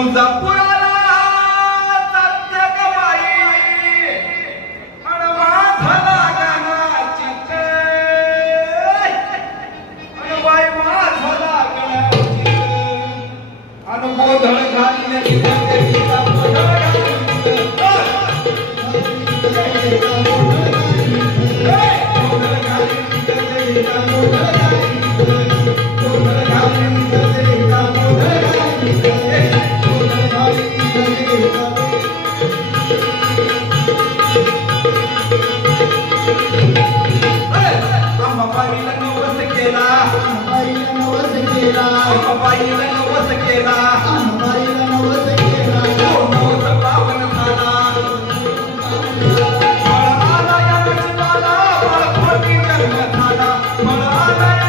तुळजापुराला जाते ग बाई अन माझा लागला चित्त अन बाई माझा लागला चित्त अन गोधळ घालणे तिचा गोधळ बाईला नवस केला